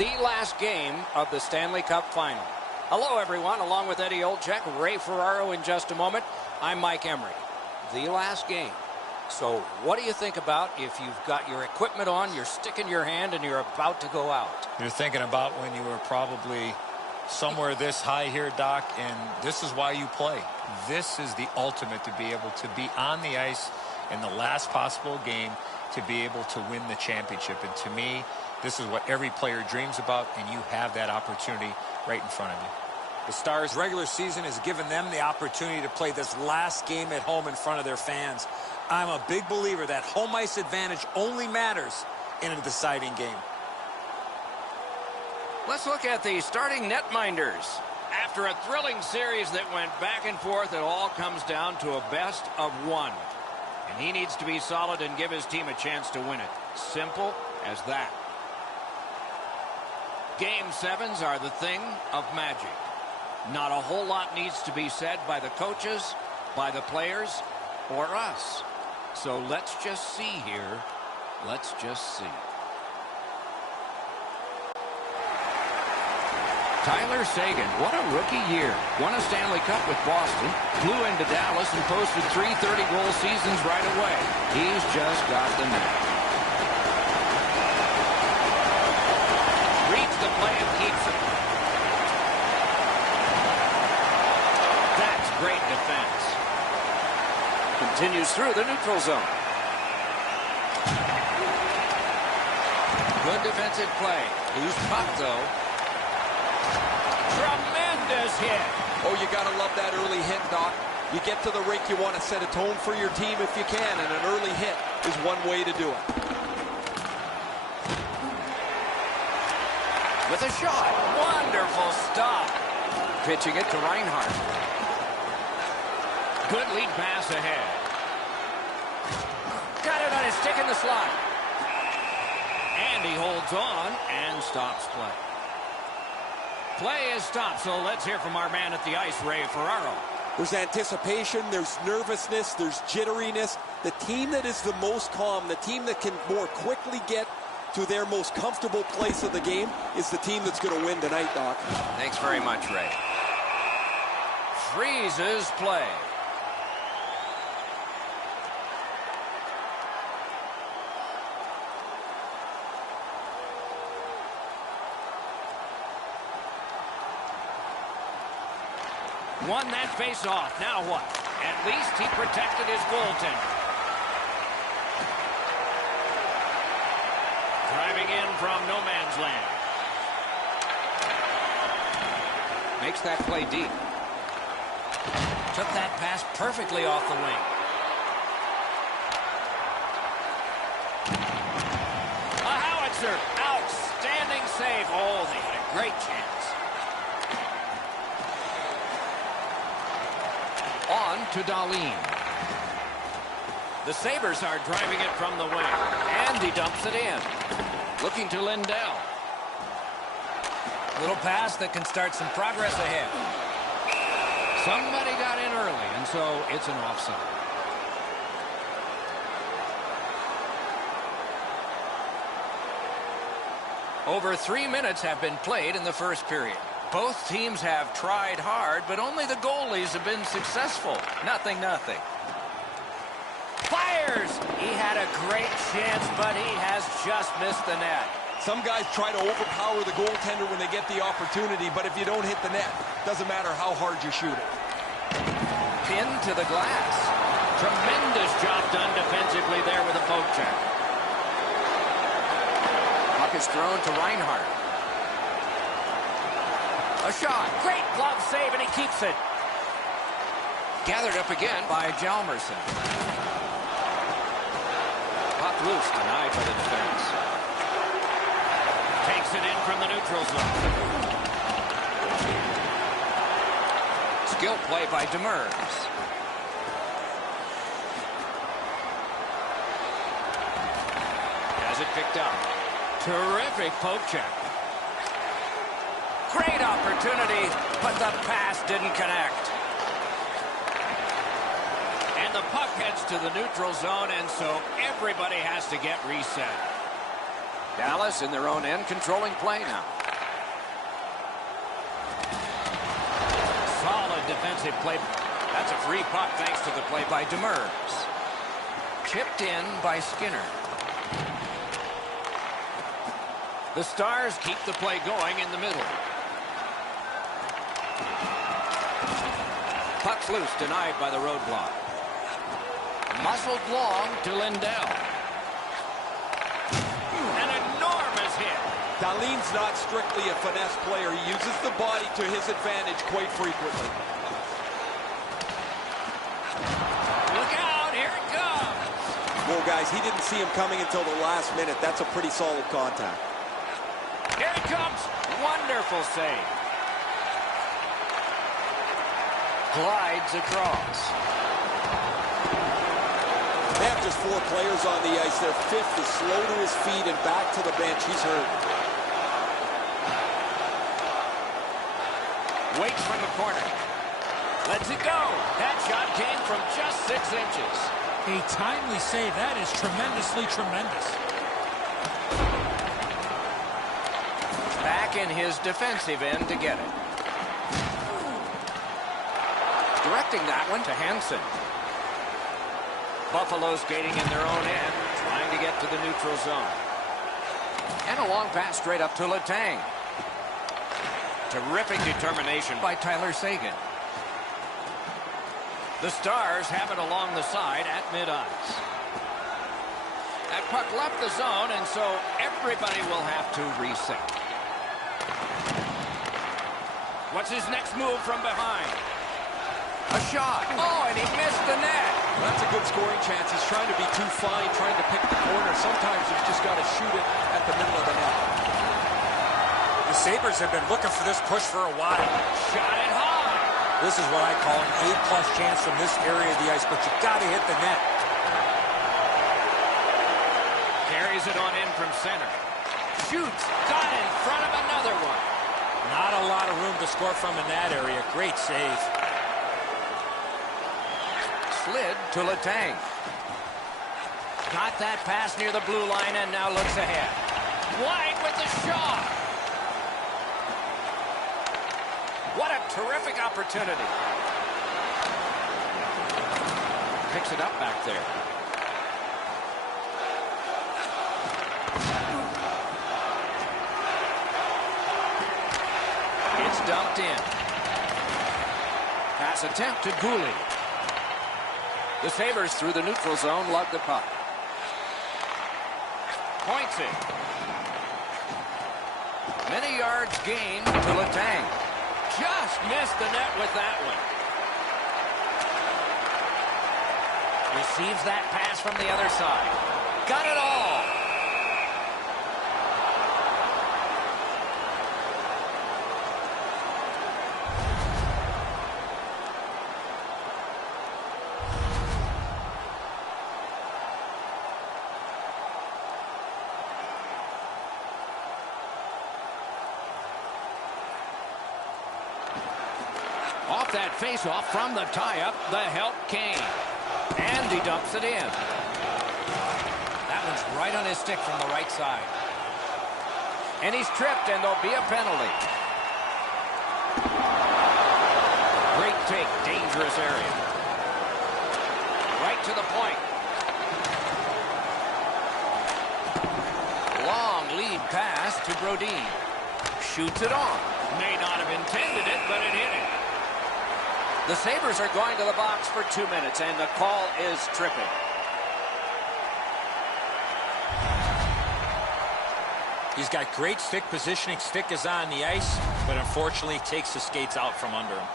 the last game of the Stanley Cup Final. Hello, everyone. Along with Eddie Olczyk, Ray Ferraro in just a moment. I'm Mike Emery. The last game. So what do you think about if you've got your equipment on, you're sticking your hand, and you're about to go out? You're thinking about when you were probably somewhere this high here, Doc, and this is why you play. This is the ultimate, to be able to be on the ice in the last possible game to be able to win the championship. And to me, this is what every player dreams about, and you have that opportunity right in front of you. The Stars' regular season has given them the opportunity to play this last game at home in front of their fans. I'm a big believer that home ice advantage only matters in a deciding game. Let's look at the starting netminders. After a thrilling series that went back and forth, it all comes down to a best of one. And he needs to be solid and give his team a chance to win it. Simple as that. Game 7s are the thing of magic. Not a whole lot needs to be said by the coaches, by the players, or us. So let's just see here. Let's just see. Tyler Seguin, what a rookie year. Won a Stanley Cup with Boston, flew into Dallas, and posted 3 30-goal seasons right away. He's just got the net. Reads the play and keeps it. That's great defense. Continues through the neutral zone. Good defensive play. Loose puck, though. Tremendous hit. Oh, you got to love that early hit, Doc. You get to the rink, you want to set a tone for your team if you can, and an early hit is one way to do it. With a shot. Wonderful stop. Pitching it to Reinhart. Good lead pass ahead. Got it on his stick in the slot. And he holds on and stops play. Play is stopped, so let's hear from our man at the ice, Ray Ferraro. There's anticipation, there's nervousness, there's jitteriness. The team that is the most calm, the team that can more quickly get to their most comfortable place of the game is the team that's going to win tonight, Doc. Thanks very much, Ray. Freezes play. Won that face-off. Now what? At least he protected his goaltender. Driving in from no man's land. Makes that play deep. Took that pass perfectly off the wing. A howitzer. Outstanding save. Oh, they had a great chance. On to Dahlin. The Sabres are driving it from the wing. And he dumps it in. Looking to Lindell. Little pass that can start some progress ahead. Somebody got in early, and so it's an offside. Over 3 minutes have been played in the first period. Both teams have tried hard, but only the goalies have been successful. 0-0. Fires! He had a great chance, but he has just missed the net. Some guys try to overpower the goaltender when they get the opportunity, but if you don't hit the net, doesn't matter how hard you shoot it. Pin to the glass. Tremendous job done defensively there with a poke check. Puck is thrown to Reinhart. A shot. Great glove save, and he keeps it. Gathered up again by Hjalmarsson. Puck loose, denied by the defense. Takes it in from the neutral zone. Skill play by Demers. Has it picked up. Terrific poke check. Great opportunity, but the pass didn't connect. And the puck heads to the neutral zone, and so everybody has to get reset. Dallas in their own end, controlling play now. Solid defensive play. That's a free puck thanks to the play by Demers. Chipped in by Skinner. The Stars keep the play going in the middle. Puck's loose, denied by the roadblock. Muscled long to Lindell. An enormous hit. Dahlin's not strictly a finesse player. He uses the body to his advantage quite frequently. Look out, here it comes. Well, guys, he didn't see him coming until the last minute. That's a pretty solid contact. Here it comes. Wonderful save. Glides across. They have just 4 players on the ice. Their 5th is slow to his feet and back to the bench. He's hurt. Waits from the corner. Lets it go. That shot came from just 6 inches. A timely save. That is tremendously tremendous. Back in his defensive end to get it. Directing that one to Hansen. Buffalo skating in their own end, trying to get to the neutral zone. And a long pass straight up to Letang. Terrific determination by Tyler Seguin. The Stars have it along the side at mid-ice. That puck left the zone, and so everybody will have to reset. What's his next move from behind? A shot. Oh, and he missed the net. Well, that's a good scoring chance. He's trying to be too fine, trying to pick the corner. Sometimes you've just got to shoot it at the middle of the net. The Sabres have been looking for this push for a while. Shot it high. This is what I call an A+ chance from this area of the ice, but you got to hit the net. Carries it on in from center. Shoots. Got in front of another one. Not a lot of room to score from in that area. Great save. Slid to Letang. Got that pass near the blue line and now looks ahead. Wide with the shot. What a terrific opportunity. Picks it up back there. It's dumped in. Pass attempt to Gouli. The Sabres through the neutral zone lug the puck. Points it. Many yards gained to Letang. Just missed the net with that one. Receives that pass from the other side. Got it all. Off that faceoff from the tie-up, the help came. And he dumps it in. That one's right on his stick from the right side. And he's tripped, and there'll be a penalty. Great take, dangerous area. Right to the point. Long lead pass to Brodin. Shoots it on. May not have intended it, but it hit it. The Sabres are going to the box for 2 minutes, and the call is tripping. He's got great stick positioning. Stick is on the ice, but unfortunately takes the skates out from under him.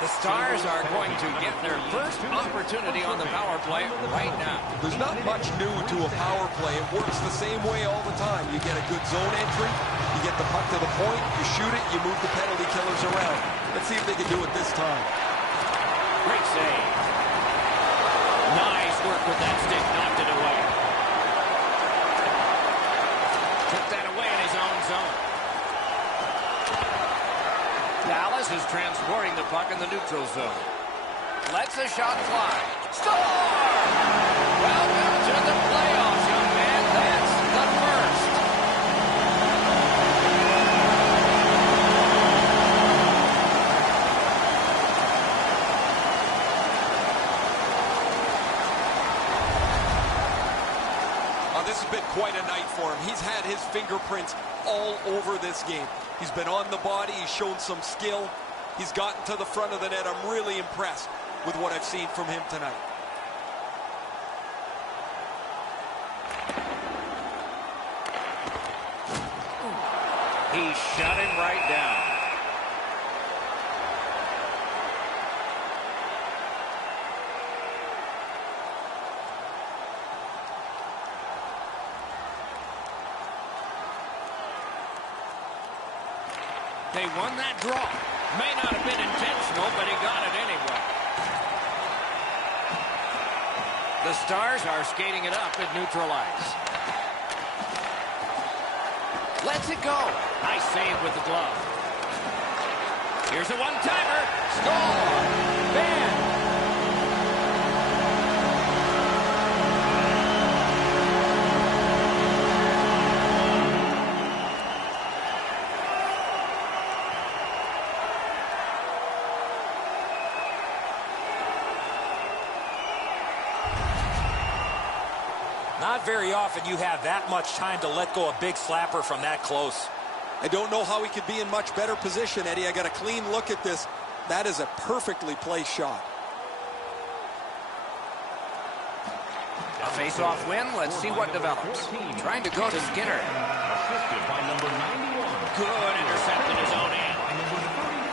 The Stars are going to get their first opportunity on the power play right now. There's not much new to a power play. It works the same way all the time. You get a good zone entry, you get the puck to the point, you shoot it, you move the penalty killers around. Let's see if they can do it this time. Great save. Nice work with that stick. Knocked it away. Took that away in his own zone. Dallas is transporting the puck in the neutral zone. Lets the shot fly. Score! Welcome to the playoffs, young man. That's this has been quite a night for him. He's had his fingerprints all over this game. He's been on the body. He's shown some skill. He's gotten to the front of the net. I'm really impressed with what I've seen from him tonight. He shut him right down. They won that draw. May not have been intentional, but he got it anyway. The Stars are skating it up at neutral ice. Lets it go. Nice save with the glove. Here's a one-timer. Score! Ben! Not very often you have that much time to let go a big slapper from that close. I don't know how he could be in much better position, Eddie. I got a clean look at this. That is a perfectly placed shot. A face-off win. Let's see what develops. Trying to go to Skinner. Good intercept in his own end.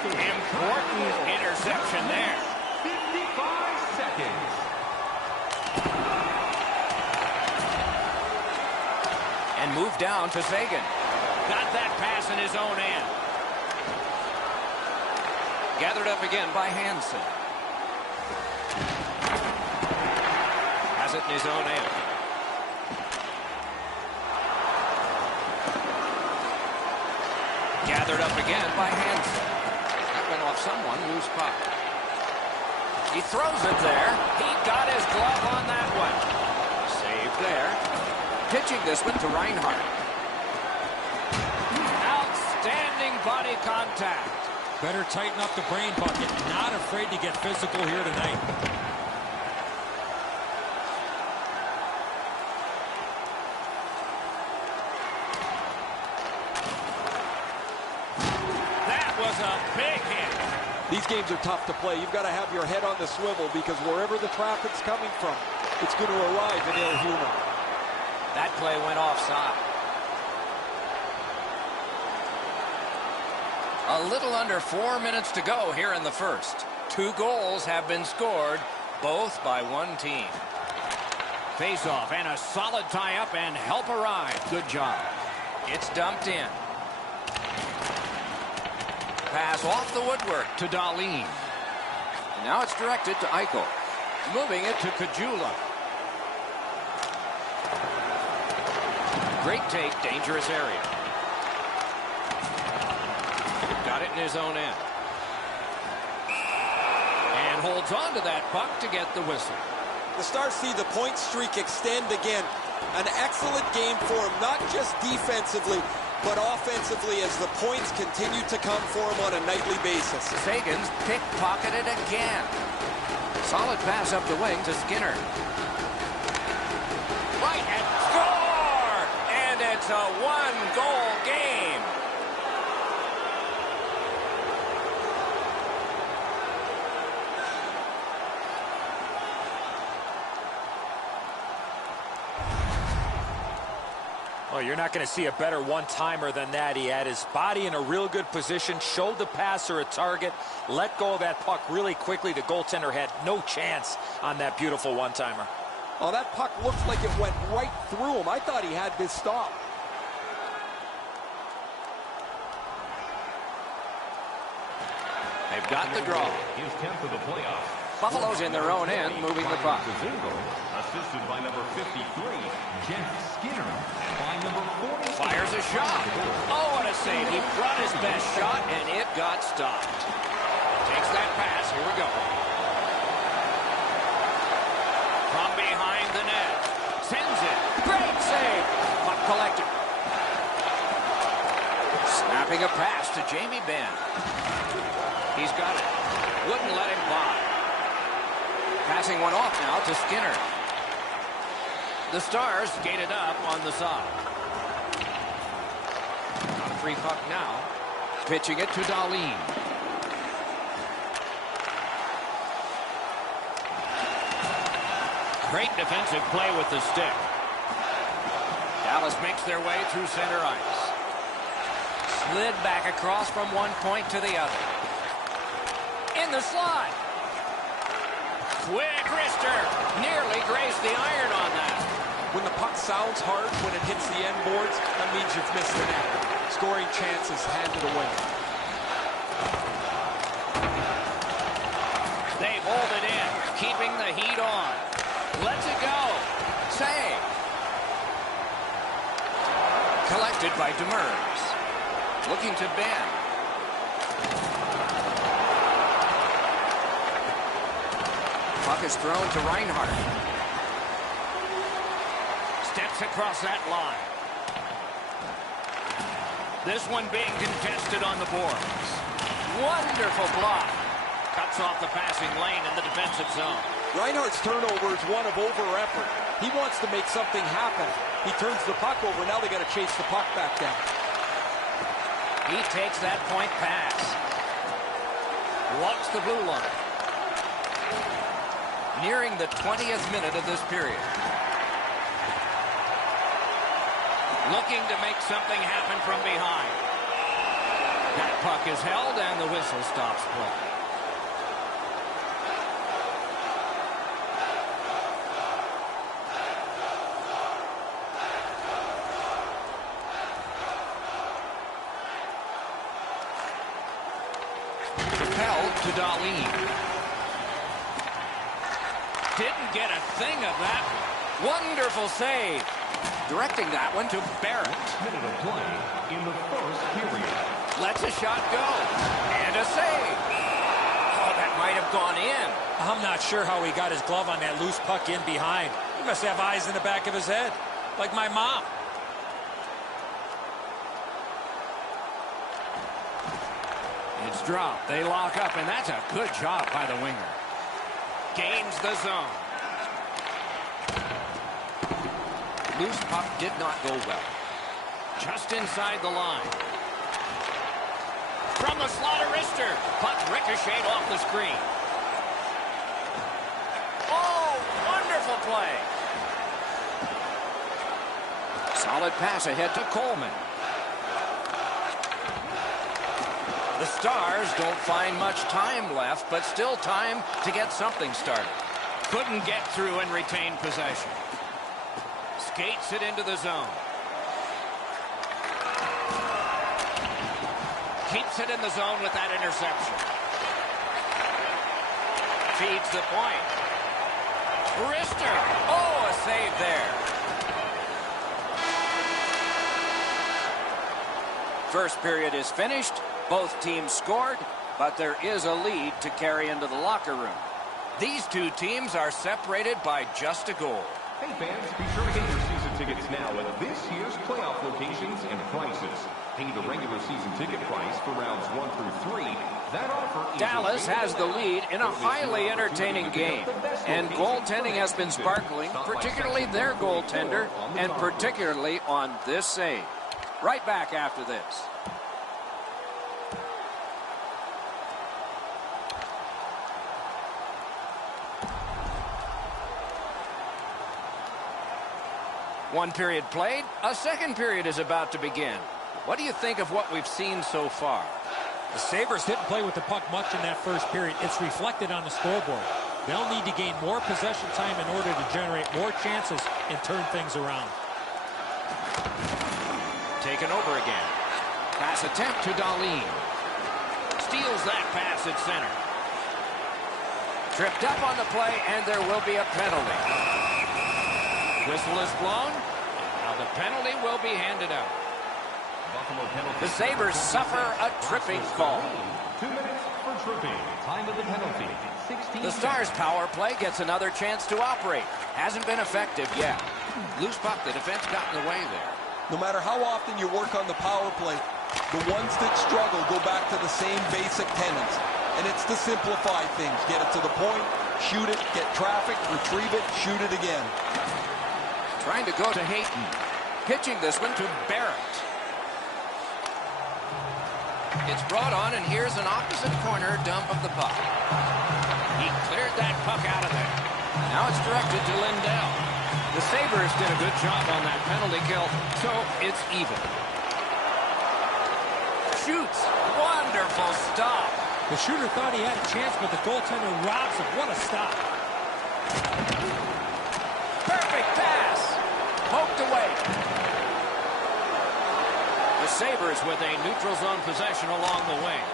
Important interception there. 55 seconds. And moved down to Sagan. Got that pass in his own end. Gathered up again by Hansen. Has it in his own end. Gathered up again by Hansen. That went off someone, loose puck. He throws it there. He got his glove on that one. Saved there. Pitching this one to Reinhart. Outstanding body contact. Better tighten up the brain bucket. Not afraid to get physical here tonight. That was a big hit. These games are tough to play. You've got to have your head on the swivel because wherever the traffic's coming from, it's going to arrive in ill humor. That play went offside. A little under 4 minutes to go here in the first. 2 goals have been scored, both by one team. Face-off and a solid tie-up and help arrive. Good job. It's dumped in. Pass off the woodwork to Dahlin. Now it's directed to Eichel. Moving it to Kajula. Great take, dangerous area. Got it in his own end. And holds on to that puck to get the whistle. The Stars see the point streak extend again. An excellent game for him, not just defensively, but offensively as the points continue to come for him on a nightly basis. Sagan's pickpocketed again. Solid pass up the wing to Skinner. Right and score! And it's a one-goal game. Well, you're not going to see a better one-timer than that. He had his body in a real good position, showed the passer a target, let go of that puck really quickly. The goaltender had no chance on that beautiful one-timer. Oh, that puck looks like it went right through him. I thought he had this stop. They've got the draw. His 10th of the playoffs. Buffalo's in their own end, moving the puck. Assisted by number 53, Jeff Skinner. And by number 40. Fires a shot. Oh, what a save. He brought his best shot, and it got stopped. Takes that pass. Here we go. From behind the net. Sends it. Great save. Puck collected. Snapping a pass to Jamie Benn. He's got it. Wouldn't let him by. Passing one off now to Skinner. The Stars skated up on the side. A free puck now. Pitching it to Dahlin. Great defensive play with the stick. Dallas makes their way through center ice. Slid back across from one point to the other. In the slot. Quick wrister. Nearly grazed the iron on that. When the puck sounds hard, when it hits the end boards, that means you've missed the net. Scoring chances handed away. They hold it in, keeping the heat on. Lets it go. Save. Collected by Demers. Looking to Ben. Puck is thrown to Reinhart. Steps across that line. This one being contested on the boards. Wonderful block. Cuts off the passing lane in the defensive zone. Reinhart's turnover is one of over-effort. He wants to make something happen. He turns the puck over. Now they got to chase the puck back down. He takes that point pass. Walks the blue line. Nearing the 20th minute of this period. Looking to make something happen from behind. That puck is held and the whistle stops play. Propelled to Dahlin. Didn't get a thing of that. Wonderful save. Directing that one to Barrett. Minute of play in the first period. Lets a shot go. And a save. Oh, that might have gone in. I'm not sure how he got his glove on that loose puck in behind. He must have eyes in the back of his head, like my mom. It's dropped. They lock up, and that's a good job by the winger. Gains the zone. Loose puck did not go well. Just inside the line. From the slot of wrister. Puck ricocheted off the screen. Oh, wonderful play. Solid pass ahead to Coleman. The Stars don't find much time left, but still time to get something started. Couldn't get through and retain possession. Skates it into the zone. Keeps it in the zone with that interception. Feeds the point. Wrister. Oh, a save there. First period is finished. Both teams scored, but there is a lead to carry into the locker room. These two teams are separated by just a goal. Hey fans, be sure to get your season tickets now at this year's playoff locations and prices. Pay the regular season ticket price for rounds 1 through 3. That offer is Dallas has the lead in a highly entertaining game, and goaltending has been sparkling, particularly their goaltender, and particularly on this save. Right back after this. One period played, a second period is about to begin. What do you think of what we've seen so far? The Sabres didn't play with the puck much in that first period. It's reflected on the scoreboard. They'll need to gain more possession time in order to generate more chances and turn things around. Taken over again. Pass attempt to Dahlin. Steals that pass at center. Tripped up on the play, and there will be a penalty. Whistle is blown. Now the penalty will be handed out. The Sabres suffer a tripping call. 2 minutes for tripping. Time of the penalty. 16 The Stars' power play gets another chance to operate. Hasn't been effective yet. Loose puck. The defense got in the way there. No matter how often you work on the power play, the ones that struggle go back to the same basic tenets. And it's to simplify things. Get it to the point, shoot it, get traffic, retrieve it, shoot it again. Trying to go to Hayton. Pitching this one to Barrett. It's brought on, and here's an opposite corner dump of the puck. He cleared that puck out of there. Now it's directed to Lindell. The Sabres did a good job on that penalty kill, so it's even. Shoots. Wonderful stop. The shooter thought he had a chance, but the goaltender robs him. What a stop. Perfect pass. Poked away. The Sabres with a neutral zone possession along the wing.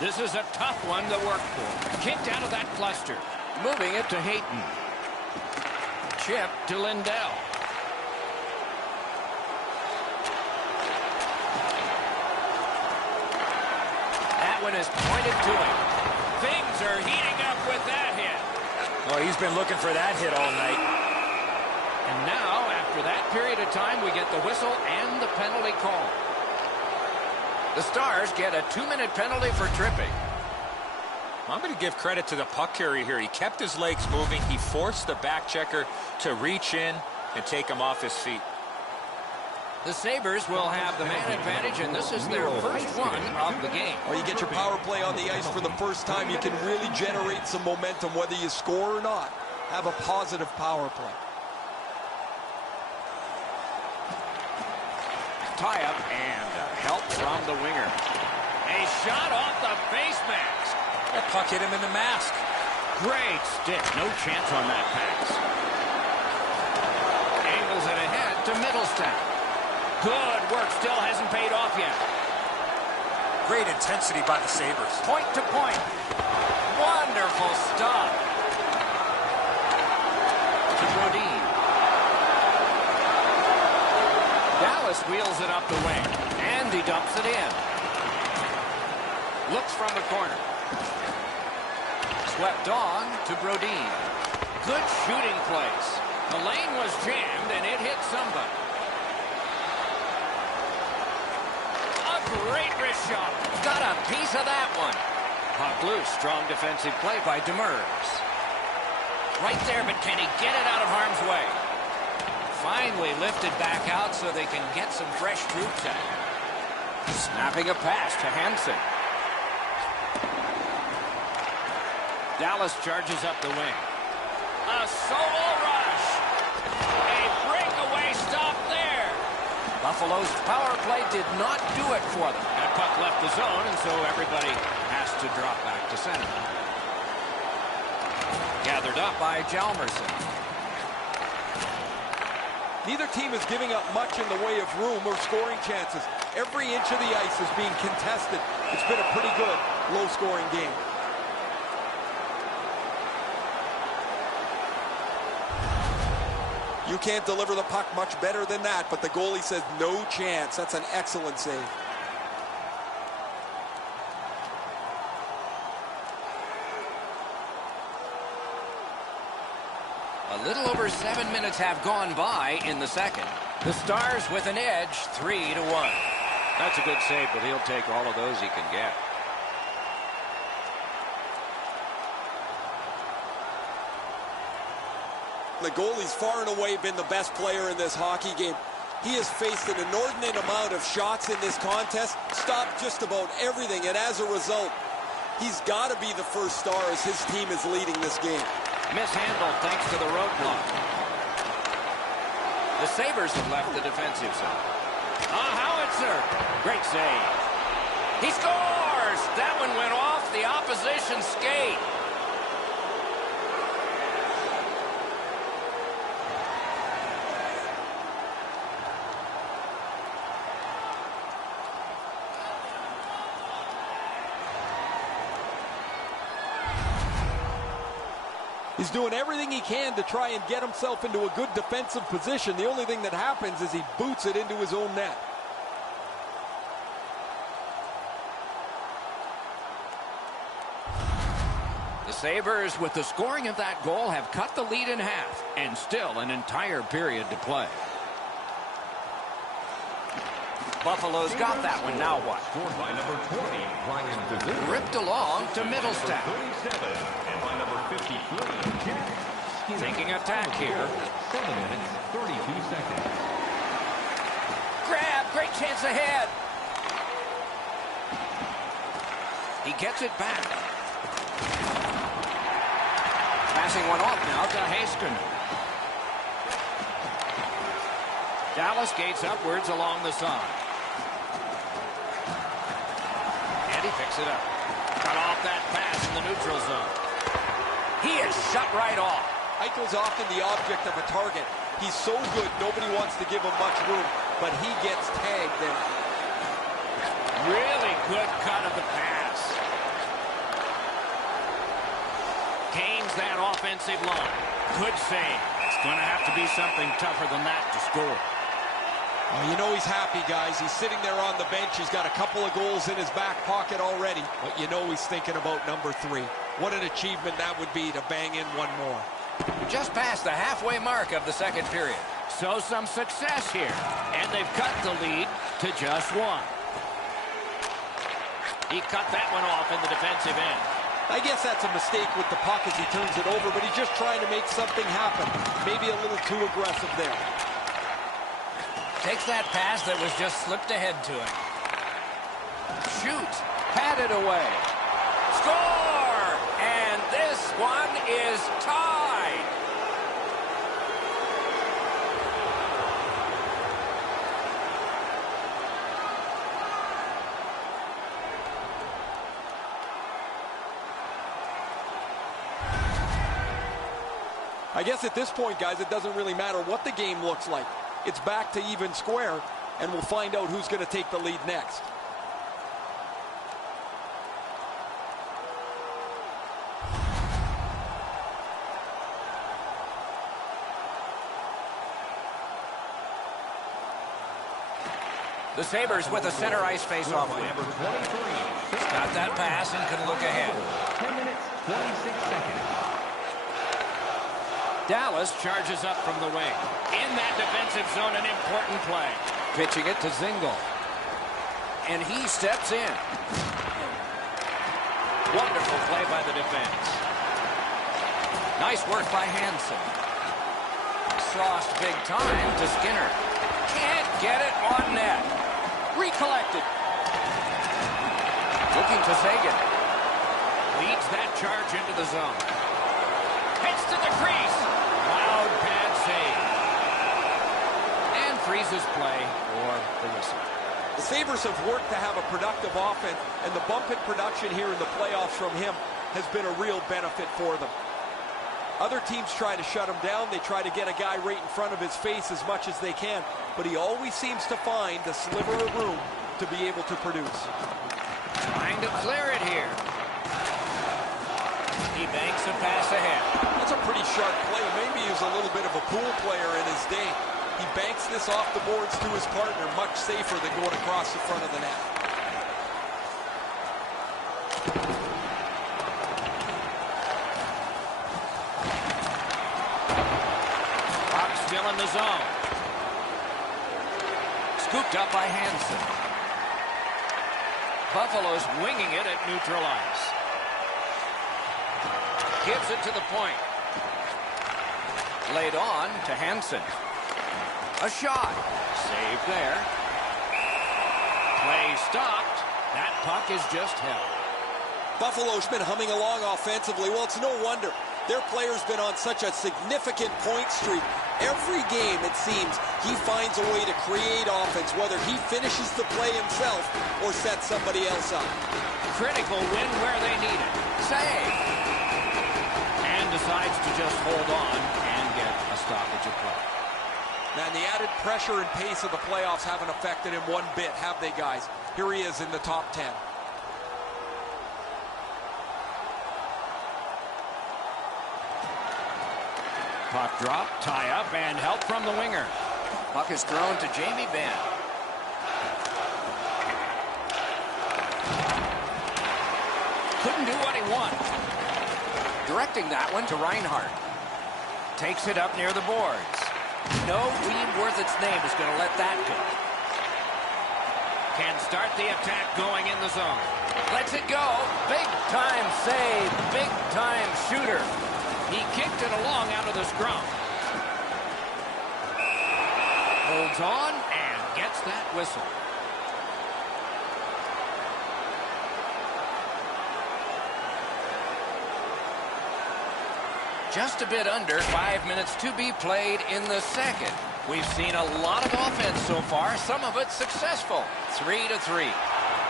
This is a tough one to work for. Kicked out of that cluster. Moving it to Hayton. Chip to Lindell. That one is pointed to him. Things are heating up with that hit. Oh, he's been looking for that hit all night. And now, after that period of time, we get the whistle and the penalty call. The Stars get a 2-minute penalty for tripping. I'm going to give credit to the puck carrier here. He kept his legs moving. He forced the back checker to reach in and take him off his feet. The Sabres will have the man advantage, and this is their first one of the game. Well, you get your power play on the ice for the first time. You can really generate some momentum, whether you score or not. Have a positive power play. Tie-up and help from the winger. A shot off the face mask. That puck hit him in the mask. Great stick. No chance on that pass. Angles it ahead to Middleston. Good work. Still hasn't paid off yet. Great intensity by the Sabres. Point to point. Wonderful stop. To Brodin. Dallas wheels it up the wing. And he dumps it in. Looks from the corner. Swept on to Brodin. Good shooting place. The lane was jammed and it hit somebody. Great wrist shot. Got a piece of that one. Puck loose. Strong defensive play by Demers. Right there, but can he get it out of harm's way? Finally lifted back out so they can get some fresh troops out. Snapping a pass to Hansen. Dallas charges up the wing. A solo rush. A breakaway stop there. Buffalo's power play did not do it for them. That puck left the zone, and so everybody has to drop back to center. Gathered up by Hjalmarsson. Neither team is giving up much in the way of room or scoring chances. Every inch of the ice is being contested. It's been a pretty good, low-scoring game. You can't deliver the puck much better than that, but the goalie says no chance. That's an excellent save. A little over 7 minutes have gone by in the second. The Stars with an edge, 3-1. That's a good save, but he'll take all of those he can get. The goalie's far and away been the best player in this hockey game. He has faced an inordinate amount of shots in this contest, stopped just about everything, and as a result, he's got to be the first star as his team is leading this game. Mishandled thanks to the roadblock. The Sabres have left the defensive zone. Howitzer. Great save. He scores! That one went off the opposition skate. He's doing everything he can to try and get himself into a good defensive position. The only thing that happens is he boots it into his own net. The Sabres, with the scoring of that goal, have cut the lead in half, and still an entire period to play. Buffalo's got that one. Now what? Scored by number 20, Ryan DeZinger. Ripped along to Middlestat. 37, and by number 53, Jack Skinner. Taking attack here. 7 minutes, 32 seconds. Grab, great chance ahead. He gets it back. Passing one off now to Haskin. Dallas gates upwards along the side. And he picks it up. Cut off that pass in the neutral zone. He is shut right off. Eichel's often the object of a target. He's so good, nobody wants to give him much room, but he gets tagged there. Really good cut of the pass. Gains that offensive line. Good save. It's going to have to be something tougher than that to score. Oh, you know he's happy, guys. He's sitting there on the bench. He's got a couple of goals in his back pocket already, but you know he's thinking about number 3. What an achievement that would be to bang in one more. Just past the halfway mark of the second period. So some success here. And they've cut the lead to just 1. He cut that one off in the defensive end. I guess that's a mistake with the puck as he turns it over, but he's just trying to make something happen. Maybe a little too aggressive there. Takes that pass that was just slipped ahead to him. Shoots. Patted away. Score! And this one is tied. I guess at this point, guys, it doesn't really matter what the game looks like. It's back to even square, and we'll find out who's going to take the lead next. The Sabres with a center ice face-off win. Number 23. Got that pass and can look ahead. 10 minutes, 26 seconds. Dallas charges up from the wing. In that defensive zone, an important play. Pitching it to Zingle. And he steps in. Wonderful play by the defense. Nice work by Hansen. Sauced big time to Skinner. Can't get it on net. Recollected. Looking to Sagan. Leads that charge into the zone. Heads to the crease. Loud pad save. And freezes play for the whistle. The Sabres have worked to have a productive offense, and the bump in production here in the playoffs from him has been a real benefit for them. Other teams try to shut him down. They try to get a guy right in front of his face as much as they can, but he always seems to find a sliver of room to be able to produce. Trying to clear it here. He banks a pass ahead. That's a pretty sharp play. Maybe he was a little bit of a pool player in his day. He banks this off the boards to his partner, much safer than going across the front of the net. Puck still in the zone. Scooped up by Hansen. Buffalo's winging it at neutral ice. Gives it to the point. Laid on to Hansen. A shot. Saved there. Play stopped. That puck is just held. Buffalo's been humming along offensively. Well, it's no wonder. Their player's been on such a significant point streak. Every game, it seems, he finds a way to create offense, whether he finishes the play himself or sets somebody else up. Critical win where they need it. Save. And decides to just hold on and get a stoppage of play. Man, the added pressure and pace of the playoffs haven't affected him one bit, have they, guys? Here he is in the top 10. Puck drop, tie up, and help from the winger. Puck is thrown to Jamie Benn. Couldn't do what he wanted. Directing that one to Reinhart. Takes it up near the boards. No team worth its name is going to let that go. Can start the attack going in the zone. Lets it go. Big time save. Big time shooter. He kicked it along out of the scrum. Holds on and gets that whistle. Just a bit under 5 minutes to be played in the second. We've seen a lot of offense so far, some of it successful. 3-3.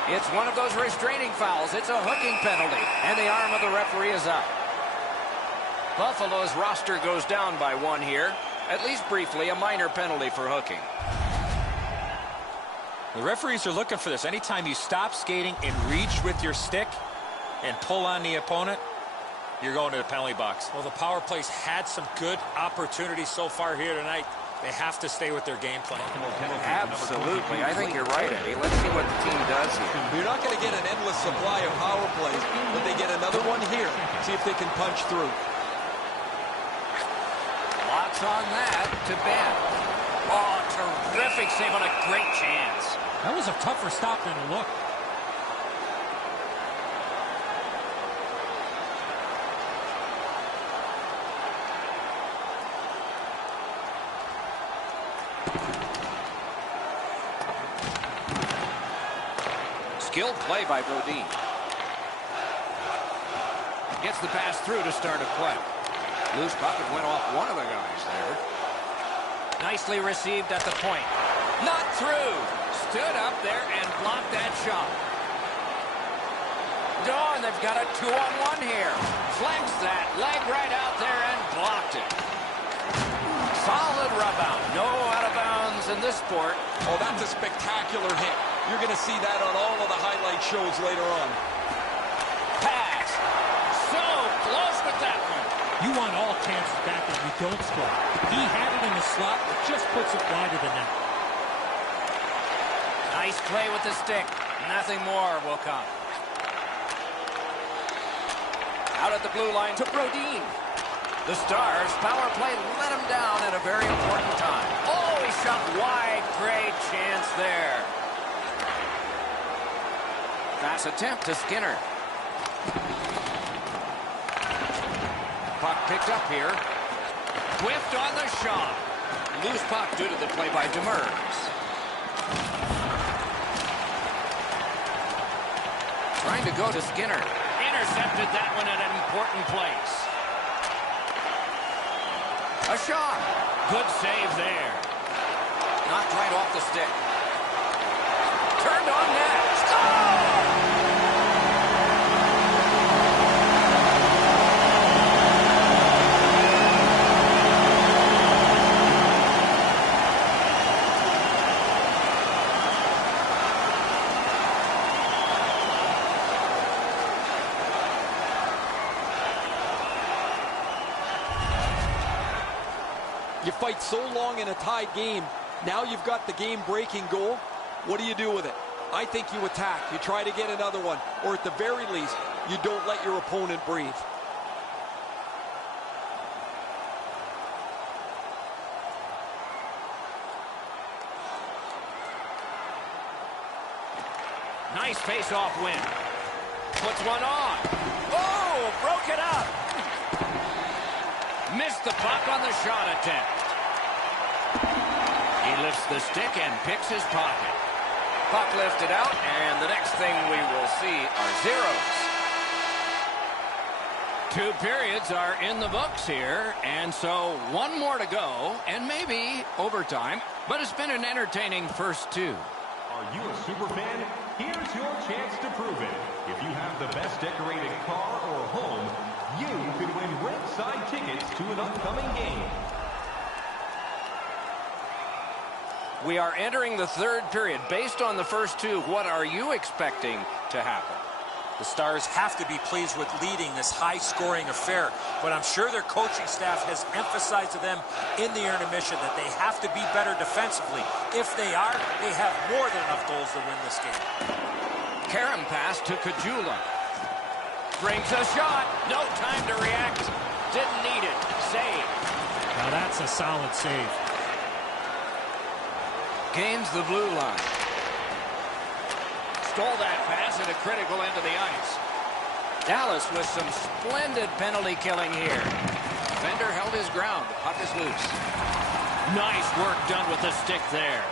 It's one of those restraining fouls. It's a hooking penalty, and the arm of the referee is up. Buffalo's roster goes down by 1 here. At least briefly, a minor penalty for hooking. The referees are looking for this. Anytime you stop skating and reach with your stick and pull on the opponent, you're going to the penalty box. Well, the power plays had some good opportunities so far here tonight. They have to stay with their game plan. Absolutely. I think you're right, Eddie. Let's see what the team does here. You're not going to get an endless supply of power plays, but they get another one here. See if they can punch through. Lots on that to Ben. Oh, terrific save on a great chance. That was a tougher stop than it looked. Skilled play by Bodine. Gets the pass through to start a play. Loose puck, it went off one of the guys there. Nicely received at the point. Not through. Stood up there and blocked that shot. Oh, and they've got a 2-on-1 here. Flanks that. Leg right out there and blocked it. Solid rub out. No out of bounds in this sport. Oh, that's a spectacular hit. You're going to see that on all of the highlight shows later on. Pass. So close with that one. You want all chances back if you don't score. He had it in the slot, but just puts it wide of the net. Nice play with the stick. Nothing more will come. Out at the blue line to Brodin. The Stars power play let him down at a very important time. Oh, he shot wide. Great chance there. Pass attempt to Skinner. Puck picked up here. Whiffed on the shot. Loose puck due to the play by Demers. Trying to go to Skinner. Intercepted that one at an important place. A shot. Good save there. Knocked right off the stick. Turned on net. Score! You fight so long in a tied game. Now you've got the game-breaking goal. What do you do with it? I think you attack. You try to get another one. Or at the very least, you don't let your opponent breathe. Nice face-off win. Puts one on. Oh, broke it up. Missed the puck on the shot attempt. He lifts the stick and picks his pocket. Puck lifted out, and the next thing we will see are zeros. 2 periods are in the books here, and so 1 more to go, and maybe overtime, but it's been an entertaining first 2. Are you a super fan? Here's your chance to prove it. If you have the best decorated car or home, you could win ringside tickets to an upcoming game. We are entering the 3rd period. Based on the first 2, what are you expecting to happen? The Stars have to be pleased with leading this high-scoring affair, but I'm sure their coaching staff has emphasized to them in the intermission that they have to be better defensively. If they are, they have more than enough goals to win this game. Karam pass to Kajula. Brings a shot. No time to react. Didn't need it. Save. Now that's a solid save. Gains the blue line. stole that pass at a critical end of the ice. Dallas with some splendid penalty killing here. Defender held his ground. The puck is loose. Nice work done with the stick there.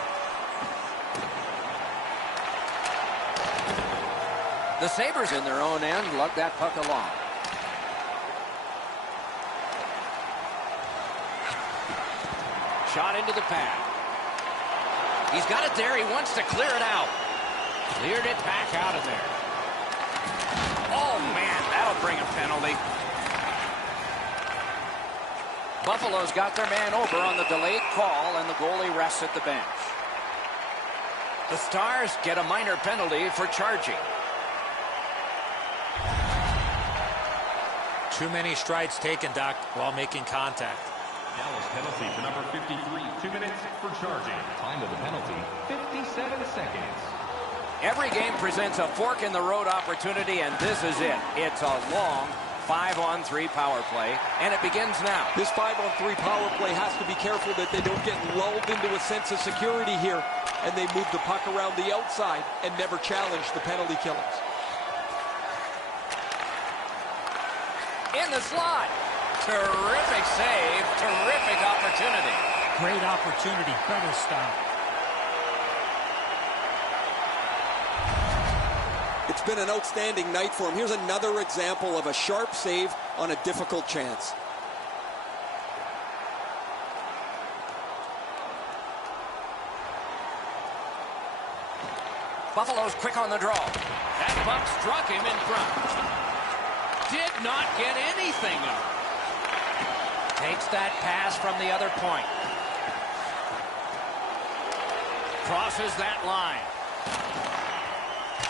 The Sabres in their own end lug that puck along. Shot into the pad. He's got it there. He wants to clear it out. Cleared it back out of there. Oh, man, that'll bring a penalty. Buffalo's got their man over on the delayed call, and the goalie rests at the bench. The Stars get a minor penalty for charging. Too many strides taken, Doc, while making contact. Dallas penalty to number 53. 2 minutes for charging. Time of the penalty, 57 seconds. Every game presents a fork-in-the-road opportunity, and this is it. It's a long 5-on-3 power play, and it begins now. This 5-on-3 power play has to be careful that they don't get lulled into a sense of security here, and they move the puck around the outside and never challenge the penalty killers. In the slot. Terrific save. Terrific opportunity. Great opportunity. Better stop. It's been an outstanding night for him. Here's another example of a sharp save on a difficult chance. Buffalo's quick on the draw. That puck struck him in front. Did not get anything up. Takes that pass from the other point. Crosses that line.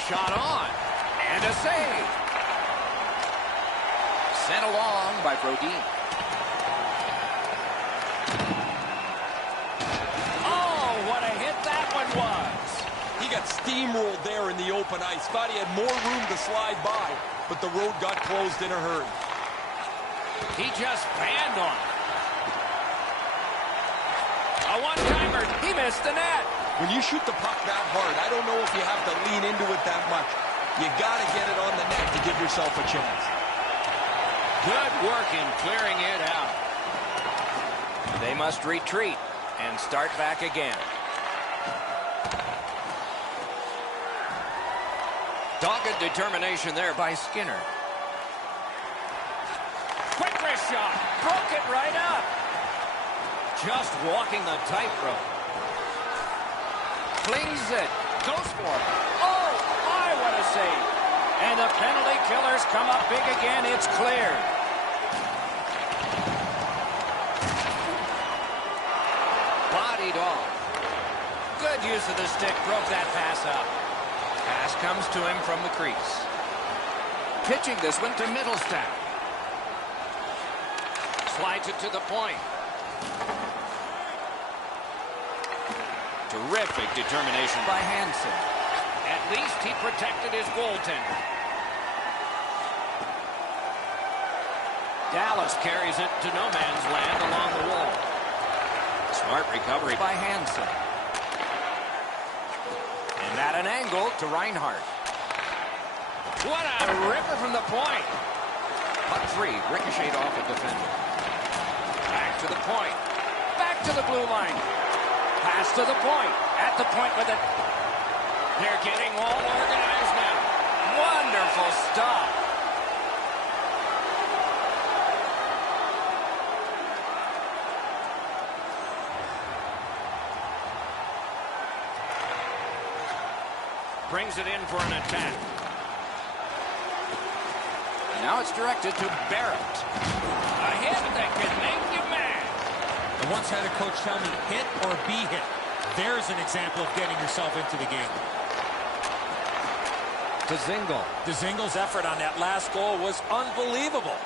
Shot on. And a save. Sent along by Brodin. Oh, what a hit that one was. He got steamrolled there in the open ice. Thought he had more room to slide by, but the road got closed in a hurry. He just banned on it. A one-timer. He missed the net. When you shoot the puck that hard, I don't know if you have to lean into it that much. You got to get it on the net to give yourself a chance. Good work in clearing it out. They must retreat and start back again. Dogged determination there by Skinner. Quick wrist shot. Broke it right up. Just walking the tightrope. Flings it. Goes for it. Oh, my, what a save. And the penalty killers come up big again. It's cleared. Bodied off. Good use of the stick. Broke that pass up. Pass comes to him from the crease. Pitching this one to Middlestat. Slides it to the point. Terrific determination by Hansen. At least he protected his goaltender. Dallas carries it to no man's land along the wall. Smart recovery by Hansen. And at an angle to Reinhardt. What a ripper from the point. Puck free, ricocheted off a defender. Back to the point. Back to the blue line. Pass to the point. At the point with it. They're getting all organized now. Wonderful stop. Brings it in for an attack. Now it's directed to Barrett. A hit that can make you mad. I once had a coach tell me, hit or be hit. There's an example of getting yourself into the game. Dzingel. Dzingel's effort on that last goal was unbelievable.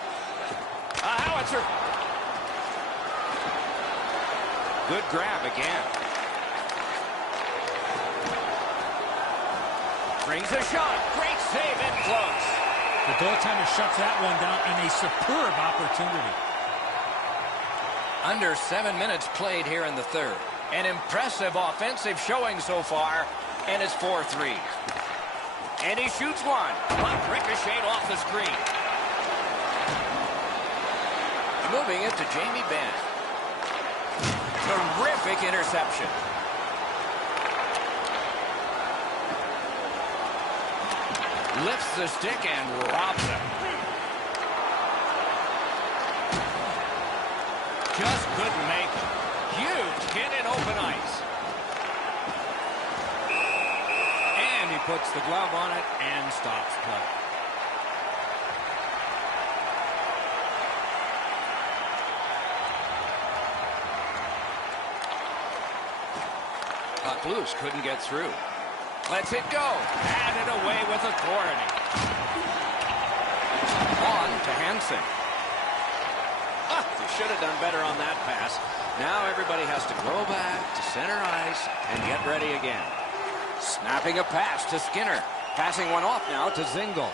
A howitzer. Good grab again. Brings a shot. Great save in close. The goaltender shuts that one down, and a superb opportunity. Under 7 minutes played here in the third. An impressive offensive showing so far, and it's 4-3. And he shoots one. Puck ricocheted off the screen. Moving it to Jamie Benn. Terrific interception. Lifts the stick and robs him. Just couldn't make it. Huge hit in open ice. And he puts the glove on it and stops play. Puck loose, couldn't get through. Lets it go. Had it away with authority. On to Hansen. They should have done better on that pass. Now everybody has to go back to center ice and get ready again. Snapping a pass to Skinner. Passing one off now to Zingle.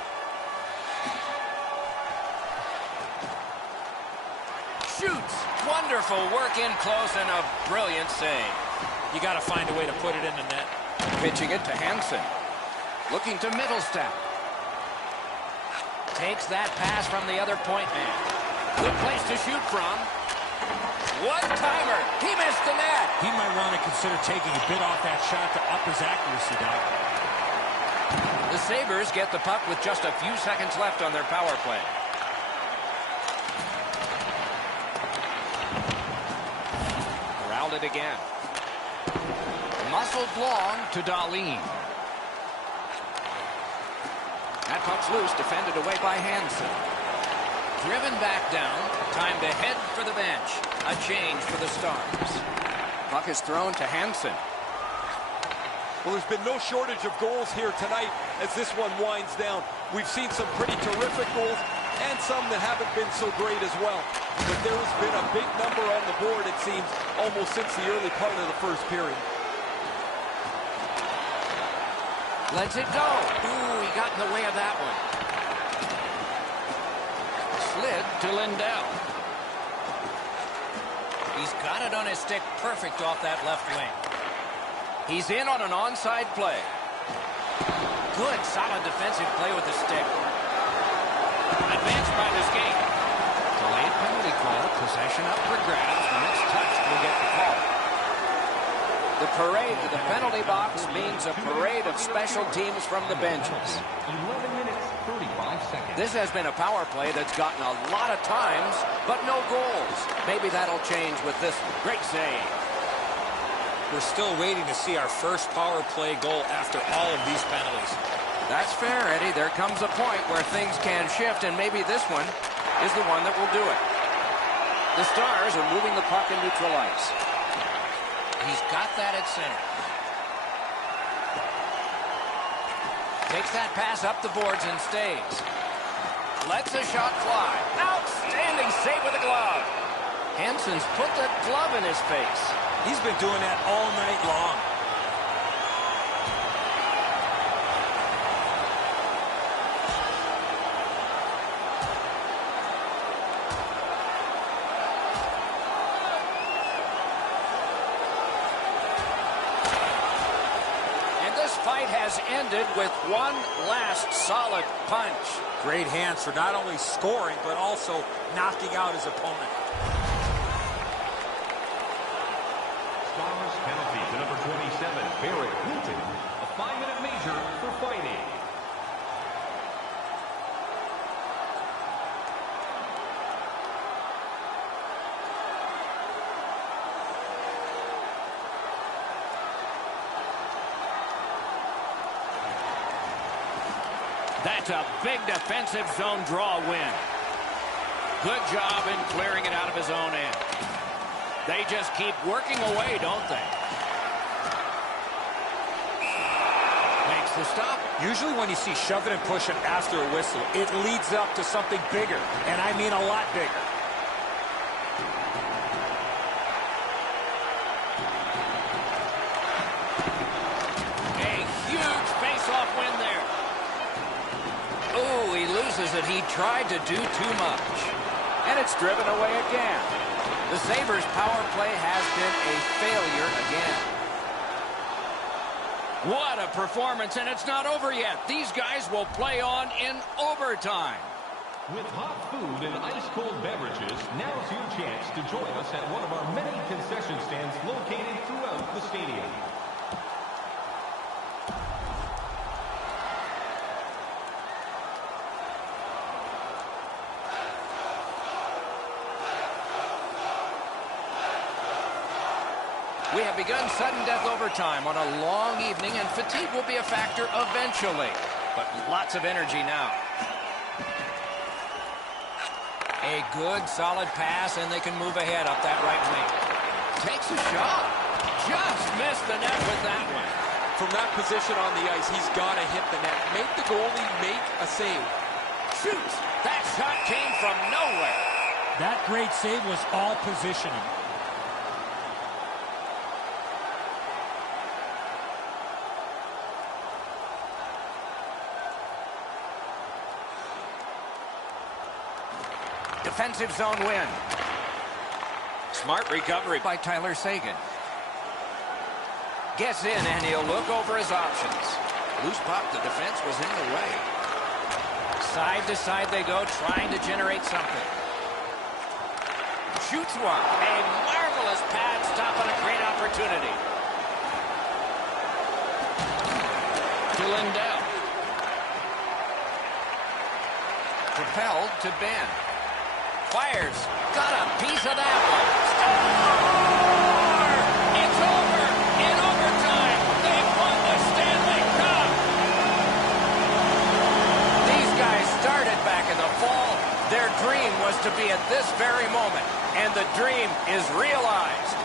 Shoots. Wonderful work in close and a brilliant save. You got to find a way to put it in the net. Pitching it to Hansen. Looking to Middlestat. Takes that pass from the other point man. Good place to shoot from. One-timer. He missed the net. He might want to consider taking a bit off that shot to up his accuracy, Doc. The Sabres get the puck with just a few seconds left on their power play. Corralled it again. Muscled long to Dahlin. That puck's loose, defended away by Hansen. Driven back down, time to head for the bench. A change for the Stars. Puck is thrown to Hansen. Well, there's been no shortage of goals here tonight as this one winds down. We've seen some pretty terrific goals and some that haven't been so great as well. But there has been a big number on the board, it seems, almost since the early part of the first period. Lets it go. Ooh, he got in the way of that one. Slid to Lindell. He's got it on his stick perfect off that left wing. He's in on an onside play. Good, solid defensive play with the stick. Advanced by the skate. Delayed penalty call. Possession up for grabs. When it's touched, we'll get the call. The parade to the penalty box means a parade of special teams from the benches. 11 minutes, 35 seconds. This has been a power play that's gotten a lot of times, but no goals. Maybe that'll change with this one. Great save. We're still waiting to see our first power play goal after all of these penalties. That's fair, Eddie. There comes a point where things can shift, and maybe this one is the one that will do it. The Stars are moving the puck in neutral ice. He's got that at center. Takes that pass up the boards and stays. Lets a shot fly. Outstanding save with the glove. Hansen's put the glove in his face. He's been doing that all night long. Has ended with one last solid punch. Great hands for not only scoring, but also knocking out his opponent. Stars penalty to number 27, Barrett Hilton. A 5-minute major for fighting. That's a big defensive zone draw win. Good job in clearing it out of his own end. They just keep working away, don't they? Makes the stop. Usually when you see shoving and pushing after a whistle, it leads up to something bigger, and I mean a lot bigger. A huge face-off win there. Oh, he loses it. He tried to do too much. And it's driven away again. The Sabres' power play has been a failure again. What a performance, and it's not over yet. These guys will play on in overtime. With hot food and ice-cold beverages, now's your chance to join us at one of our many concession stands located throughout the stadium. We have begun sudden death overtime on a long evening, and fatigue will be a factor eventually. But lots of energy now. A good, solid pass, and they can move ahead up that right wing. Takes a shot. Just missed the net with that one. From that position on the ice, he's got to hit the net. Make the goalie make a save. Shoots. That shot came from nowhere. That great save was all positioning. Defensive zone win. Smart recovery by Tyler Seguin. Gets in, and he'll look over his options. Loose puck, the defense was in the way. Side to side they go, trying to generate something. Shoots one. A marvelous pad stop on a great opportunity. To Lindell. Propelled to Ben. Fires. Got a piece of that one. Score! It's over in overtime. They've won the Stanley Cup. These guys started back in the fall. Their dream was to be at this very moment, and the dream is realized.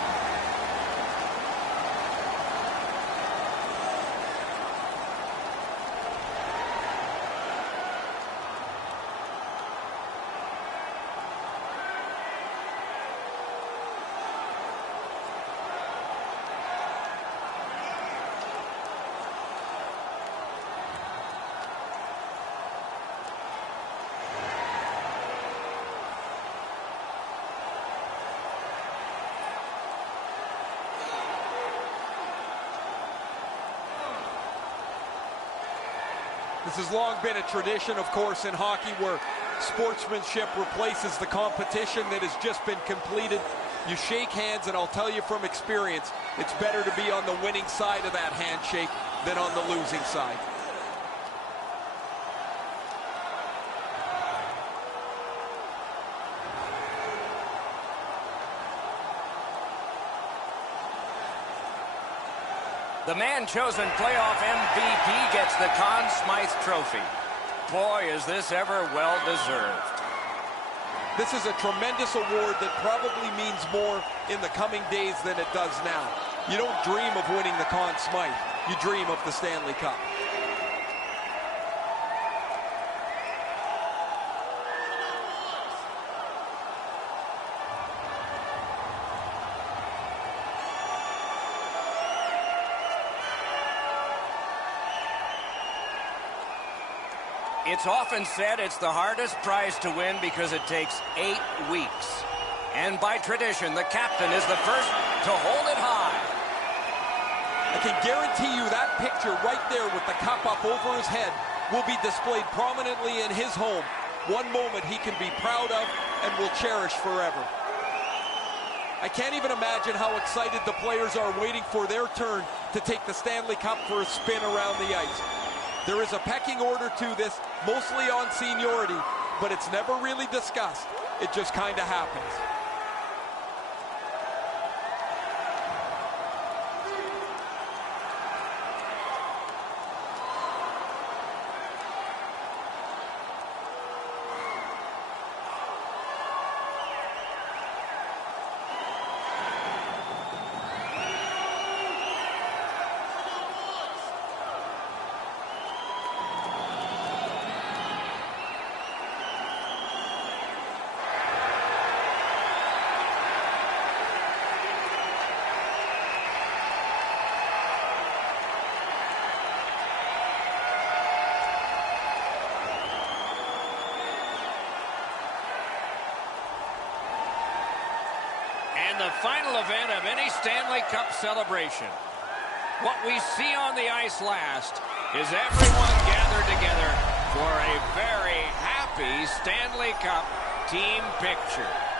This has long been a tradition, of course, in hockey where sportsmanship replaces the competition that has just been completed. You shake hands, and I'll tell you from experience, it's better to be on the winning side of that handshake than on the losing side. The man-chosen playoff MVP gets the Conn Smythe Trophy. Boy, is this ever well-deserved. This is a tremendous award that probably means more in the coming days than it does now. You don't dream of winning the Conn Smythe. You dream of the Stanley Cup. It's often said it's the hardest prize to win because it takes 8 weeks. And by tradition, the captain is the first to hold it high. I can guarantee you that picture right there with the cup up over his head will be displayed prominently in his home. One moment he can be proud of and will cherish forever. I can't even imagine how excited the players are waiting for their turn to take the Stanley Cup for a spin around the ice. There is a pecking order to this, mostly on seniority, but it's never really discussed. It just kind of happens. And the final event of any Stanley Cup celebration. What we see on the ice last is everyone gathered together for a very happy Stanley Cup team picture.